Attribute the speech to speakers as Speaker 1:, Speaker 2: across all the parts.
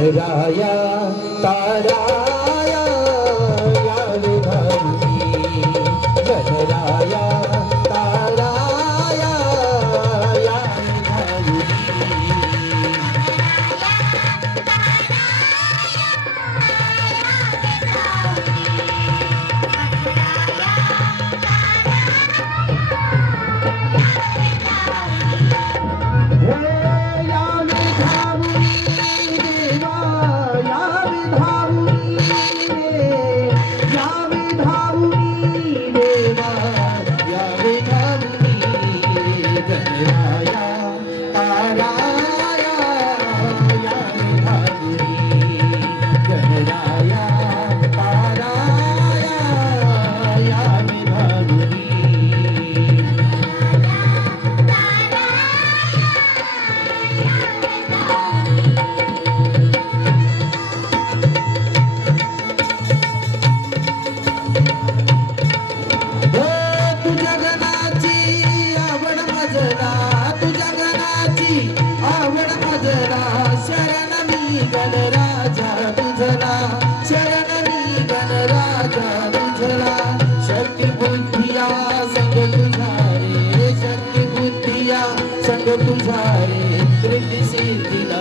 Speaker 1: या आवड शरण मी गणराजा तुझला शरण मी गणराजा तुझला शक्ती बुद्धिया संग तुझा रे शक्ती बुद्धिया संग तुझा रे. रिद्धी सिद्धीला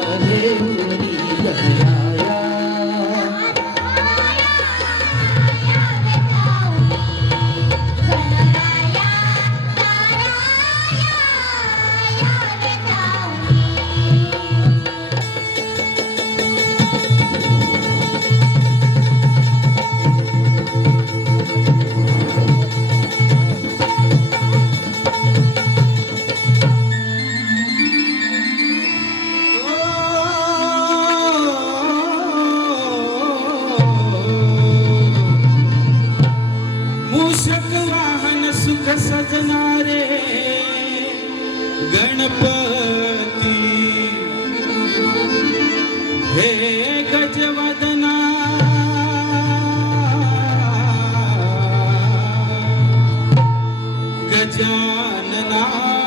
Speaker 2: गजानना।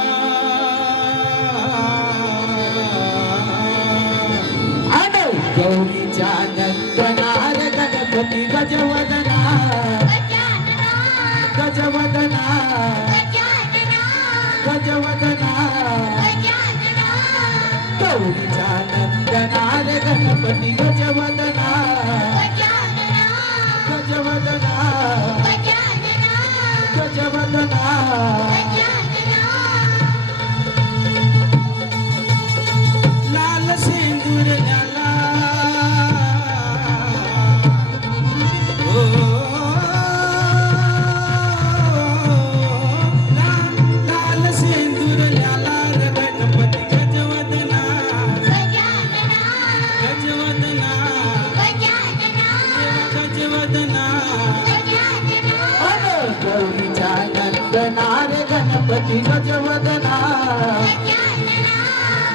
Speaker 1: गौरीच्या नंदनार गणपती गौरीच्या नंदनार गणपती गजवदना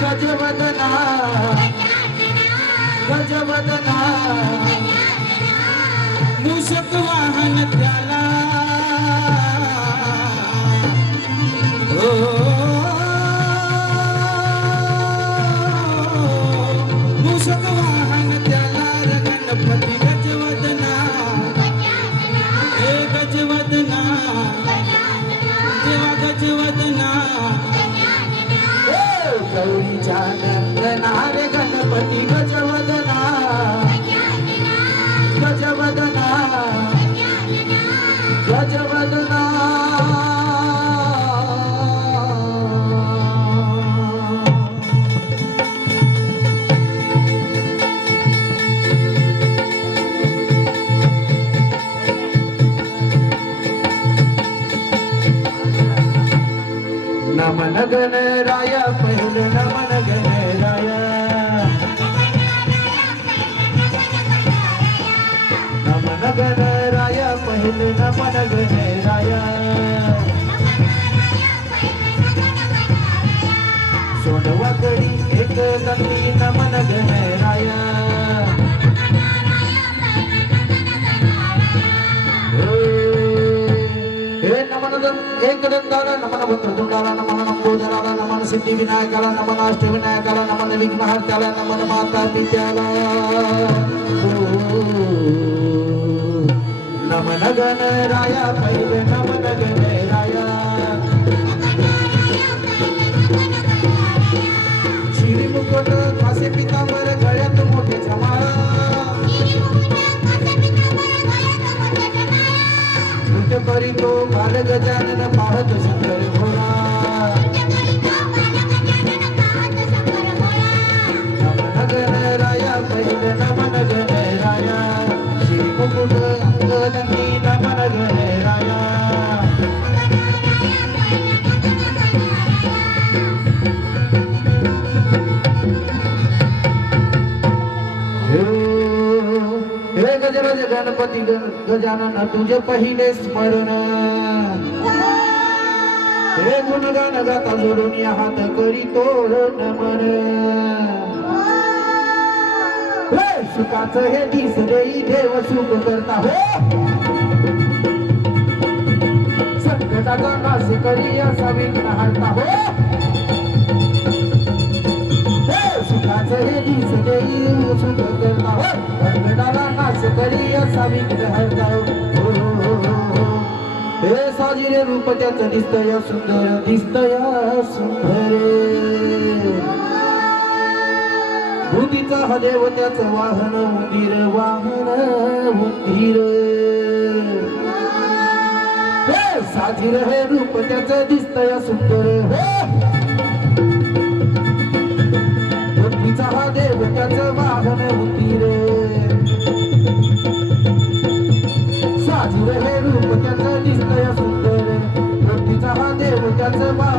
Speaker 1: गजवदना। गजवदना
Speaker 2: मूषक वाहन त्याला ओ मूषक वाहन त्याला रे गणपती
Speaker 1: गणराया पहिलं नमन गणराया. नमन गणराया पहिलं नमन गणराया. सोडवाकडी एक दंडी एकदंताला नमन वक्रतुंडाला नमन नंबोदराला नमन सिद्धिविनायकाला नमन अष्टविनायकाला नमन विघ्नहर्त्याला नमन माता पित्याला नमन गणराया पहिले नमन गणराया शिरी मुकुट कासे गज गणपती गजानन तुझे पहिले स्मरण. हे गुणगान गाता जोडून हात करी तोड नमन. सुखाच हे दिस देई देव सुख करता. हो! संकटाचा नाश करी असा विघ्न हरता हो! हे हे दिस देई सुख करता. हो! करी असा विघ्न हे साजिरे रूप त्याच दिसतय सुंदर दिसतय सुंदर. भूतीचा हा देव त्याच वाहन उंदीर वाहन उंदीर. हे साजिर हे रूप त्याच दिसतय सुंदर. भूतीचा हा देव त्याच वाहन उंदीर. साजिर हे